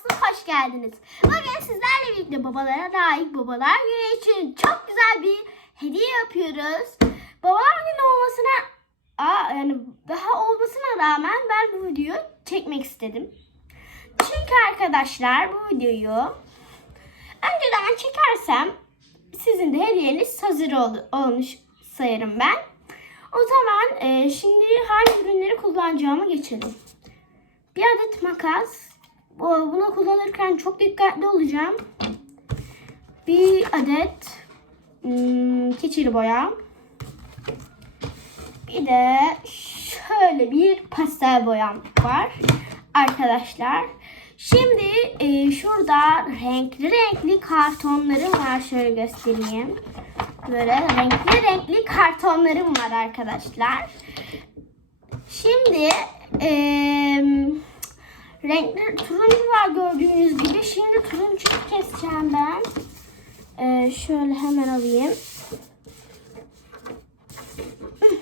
Dünyası'na hoş geldiniz. Bugün sizlerle birlikte babalara layık babalar günü için çok güzel bir hediye yapıyoruz. Babalar günü olmasına aa, yani daha olmasına rağmen ben bu videoyu çekmek istedim. Çünkü arkadaşlar bu videoyu önceden çekersem sizin de hediyeniz hazır ol, olmuş sayarım ben. O zaman e, şimdi hangi ürünleri kullanacağımı geçelim. Bir adet makas. Bu- Bunu kullanırken çok dikkatli olacağım. Bir adet hmm, keçili boya. Bir de şöyle bir pastel boyam var arkadaşlar. Şimdi e, şurada renkli renkli kartonlarım var. Şöyle göstereyim. Böyle renkli renkli kartonlarım var arkadaşlar. Şimdi eee renkli turuncu var gördüğünüz gibi. Şimdi turuncuyu keseceğim ben. Eee, şöyle hemen alayım.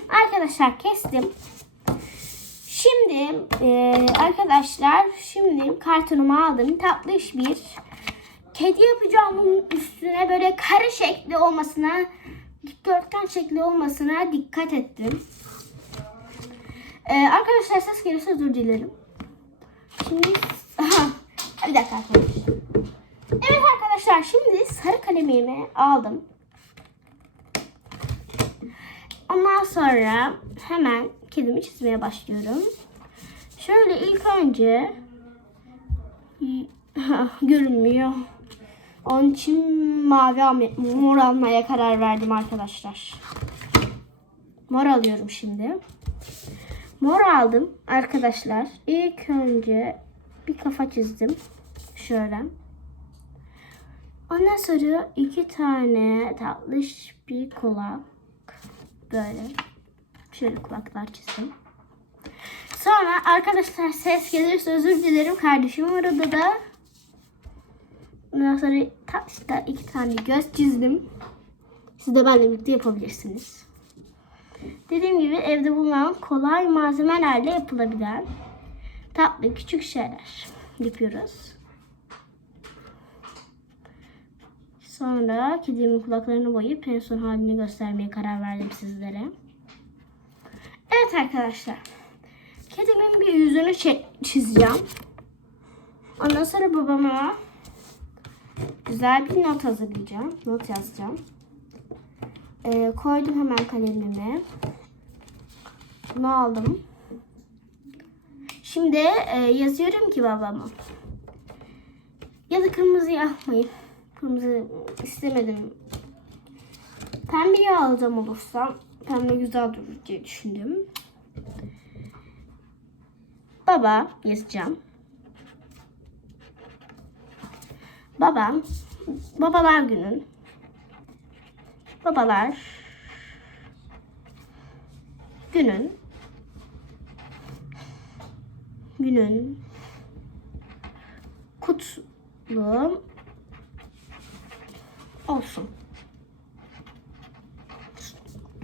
Arkadaşlar kestim. Şimdi eee, arkadaşlar şimdi kartonumu aldım. Tatlış bir kedi yapacağım bunun üstüne böyle kare şekli olmasına dikdörtgen şekli olmasına dikkat ettim. Ee, arkadaşlar ses gelirse özür dilerim. Şimdi Aha, bir dakika arkadaşlar. Evet arkadaşlar şimdi sarı kalemimi aldım. Ondan sonra hemen kedimi çizmeye başlıyorum. Şöyle ilk önce görünmüyor. Onun için mavi mor almaya karar verdim arkadaşlar. Mor alıyorum şimdi. Mor aldım arkadaşlar. İlk önce bir kafa çizdim. Şöyle. Ondan sonra iki tane tatlış bir kulak. Böyle. Şöyle kulaklar çizdim. Sonra arkadaşlar ses gelirse özür dilerim. Kardeşim var odada. Ondan sonra taşta iki tane göz çizdim. Siz de benimle birlikte yapabilirsiniz. Dediğim gibi evde bulunan kolay malzemelerle yapılabilen tatlı küçük şeyler yapıyoruz. Sonra kedimin kulaklarını boyayıp en son halini göstermeye karar verdim sizlere. Evet arkadaşlar. Kedimin bir yüzünü çizeceğim. Ondan sonra babama güzel bir not hazırlayacağım. Not yazacağım. Ee, koydum hemen kalemimi. Bunu aldım. Şimdi e, yazıyorum ki babama. Ya da kırmızı yapmayın. Kırmızı istemedim. Pembeyi alacağım olursam. Pembe güzel durur diye düşündüm. Baba yazacağım. Babam babalar günün babalar günün günün kutlu olsun.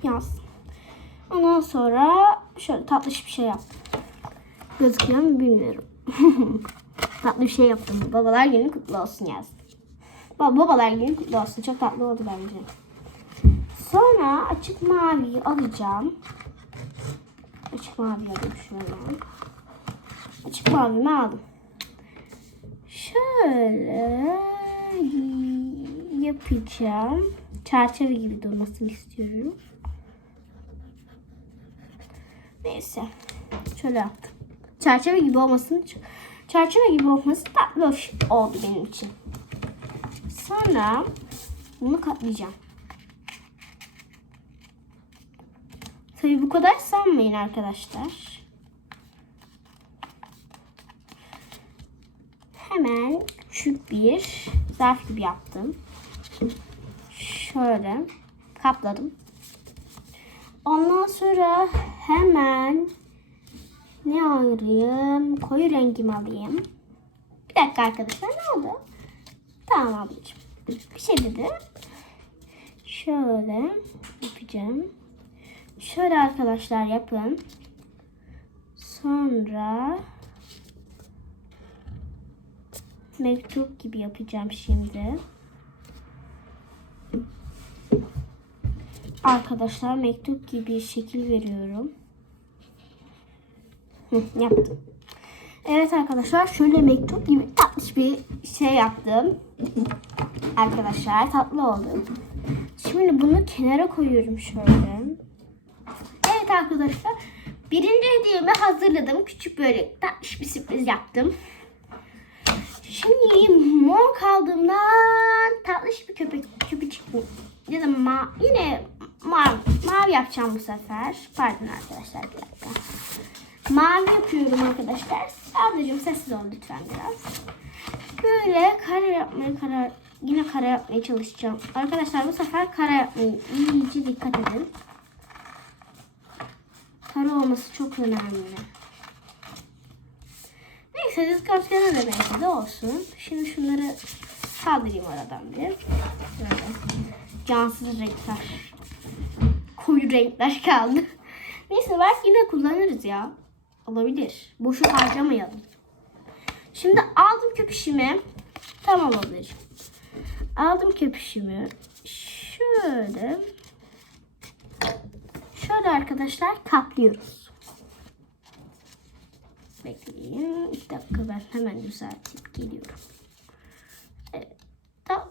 Yaz. Ondan sonra şöyle tatlış bir şey yaptım. Gözüküyor mu bilmiyorum. tatlı bir şey yaptım. Babalar günü kutlu olsun. Ba- Babalar günü kutlu olsun. Çok tatlı oldu bence. Sonra açık maviyi alacağım. Açık mavi alayım şöyle. Açık mavimi aldım. Şöyle yapacağım. Çerçeve gibi durmasını istiyorum. Neyse. Şöyle yaptım. Çerçeve gibi olmasın. Çerçeve gibi olması tatlı hoş oldu benim için. Sonra bunu katlayacağım. Tabii bu kadar sanmayın arkadaşlar. Hemen küçük bir zarf gibi yaptım. Şöyle kapladım. Ondan sonra hemen ne alayım? Koyu rengimi alayım. Bir dakika arkadaşlar ne oldu? Tamam ablacığım. Bir şey dedi. Şöyle yapacağım. Şöyle arkadaşlar yapın. Sonra mektup gibi yapacağım şimdi. Arkadaşlar mektup gibi şekil veriyorum. Hı, yaptım. Evet arkadaşlar şöyle mektup gibi tatlış bir şey yaptım. Arkadaşlar tatlı oldu. Şimdi bunu kenara koyuyorum şöyle. Arkadaşlar birinci hediyemi hazırladım. Küçük böyle tatlış bir sürpriz yaptım. Şimdi mor kaldığımdan tatlış bir köpek köpecik ya da ma yine ma mavi yapacağım bu sefer. Pardon arkadaşlar bir dakika. Mavi yapıyorum arkadaşlar. Ablacığım sessiz ol lütfen biraz. Böyle kare yapmaya karar yine kare yapmaya çalışacağım. Arkadaşlar bu sefer kare yapmayı iyice dikkat edin. Olması çok önemli. Neyse dikdörtgene de belki de olsun. Şimdi şunları kaldırayım aradan bir. Böyle cansız renkler. Koyu renkler kaldı. Neyse belki yine kullanırız ya. Olabilir. Boşu harcamayalım. Şimdi aldım köpüşümü. Tamam ablacığım. Aldım köpüşümü. Şöyle. Şöyle arkadaşlar katlıyoruz. Bekleyin. Bir dakika ben hemen düzeltip geliyorum. Evet. Ta-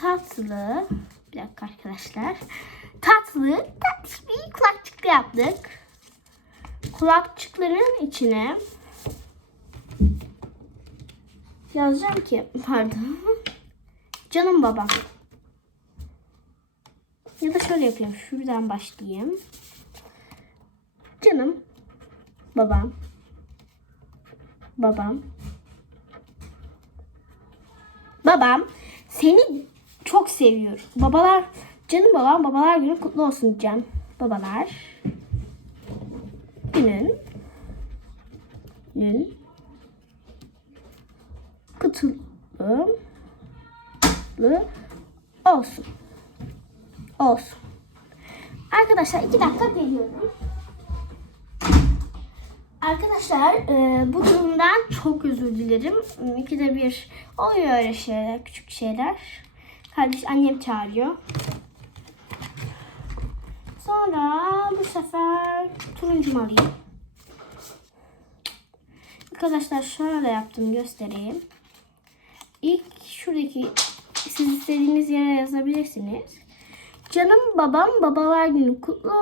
tatlı. Bir dakika arkadaşlar. Tatlı, tatlı bir kulakçık yaptık. Kulakçıkların içine yazacağım ki pardon. Canım babam. Ya da şöyle yapayım. Şuradan başlayayım. Canım babam. Babam. Babam seni çok seviyor. Babalar canım babam babalar günü kutlu olsun diyeceğim. Babalar günün gün kutlu kutlu olsun. Olsun. Arkadaşlar iki dakika geliyorum. Arkadaşlar e, bu durumdan çok özür dilerim. İkide bir oluyor öyle şeyler, küçük şeyler. Kardeş annem çağırıyor. Sonra bu sefer turuncu alayım. Arkadaşlar şöyle yaptım göstereyim. İlk şuradaki siz istediğiniz yere yazabilirsiniz. Canım babam babalar günü kutlu.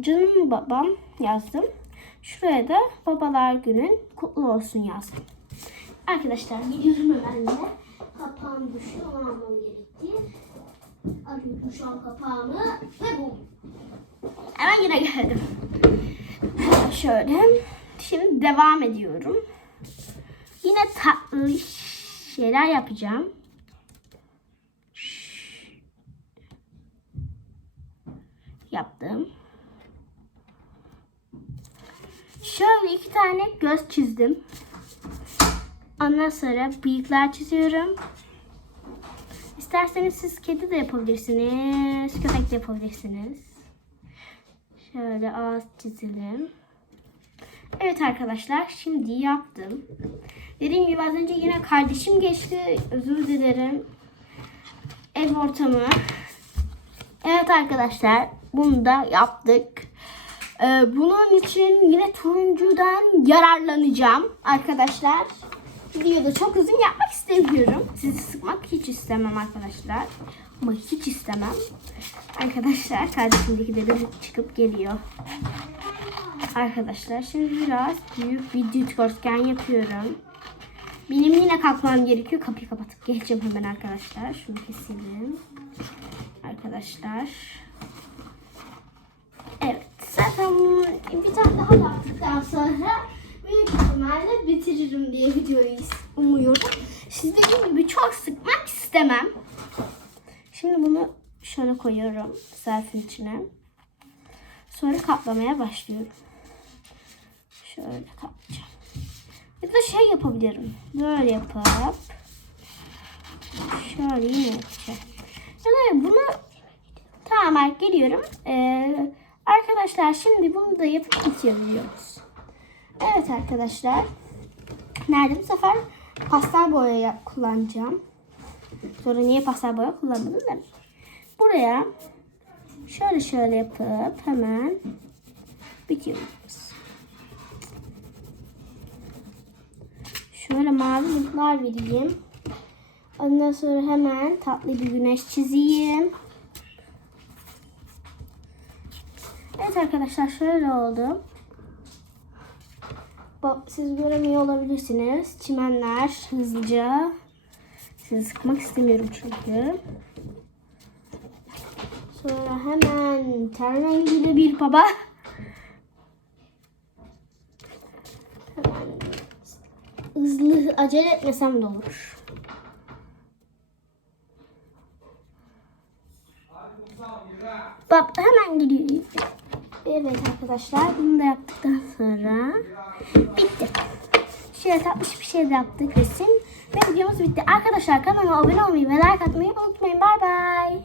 Canım babam yazdım. Şuraya da babalar günün kutlu olsun yazdım. Arkadaşlar gidiyorum hemen de. Kapağım düşüyor. Onu almam gerekti. Arıyorum şu an kapağımı. Ve bu. Hemen yine geldim. Şöyle. Şimdi devam ediyorum. Yine tatlı şeyler yapacağım. Yaptım. Şöyle iki tane göz çizdim. Ondan sonra bıyıklar çiziyorum. İsterseniz siz kedi de yapabilirsiniz. Köpek de yapabilirsiniz. Şöyle ağız çizelim. Evet arkadaşlar şimdi yaptım. Dediğim gibi az önce yine kardeşim geçti. Özür dilerim. Ev ortamı. Evet arkadaşlar bunu da yaptık. Ee, bunun için yine turuncudan yararlanacağım arkadaşlar. Videoda çok uzun yapmak istemiyorum. Sizi sıkmak hiç istemem arkadaşlar. Ama hiç istemem. Arkadaşlar kardeşimdeki de çıkıp geliyor. Arkadaşlar şimdi biraz büyük bir dikdörtgen yapıyorum. Benim yine kalkmam gerekiyor. Kapıyı kapatıp geleceğim hemen arkadaşlar. Şunu keselim. Arkadaşlar. Evet. Zaten bir tane daha yaptıktan sonra büyük ihtimalle bitiririm diye videoyu umuyorum. Siz dediğim gibi çok sıkmak istemem. Şimdi bunu şöyle koyuyorum zarfın içine. Sonra katlamaya başlıyorum. Şöyle katlayacağım. Ya da şey yapabilirim. Böyle yapıp şöyle yine yapacağım. Ya da bunu tamam geliyorum. Ee, arkadaşlar şimdi bunu da yapıp bitiriyoruz. Evet arkadaşlar. Nerede bu sefer? pastel boya kullanacağım. Sonra niye pastel boya kullanmadım da. Buraya şöyle şöyle yapıp hemen bitiyoruz. Şöyle mavi ipler vereyim. Ondan sonra hemen tatlı bir güneş çizeyim. Evet arkadaşlar şöyle oldu. Siz göremiyor olabilirsiniz. Çimenler hızlıca. Sizi sıkmak istemiyorum çünkü. Sonra hemen ten rengiyle bir baba. Hızlı acele etmesem de olur. Bak hemen gidiyor. Evet arkadaşlar bunu da yaptıktan sonra bitti. Şöyle tatlış bir şey de yaptık resim. Ve videomuz bitti. Arkadaşlar kanalıma abone olmayı ve like atmayı unutmayın. Bay bay.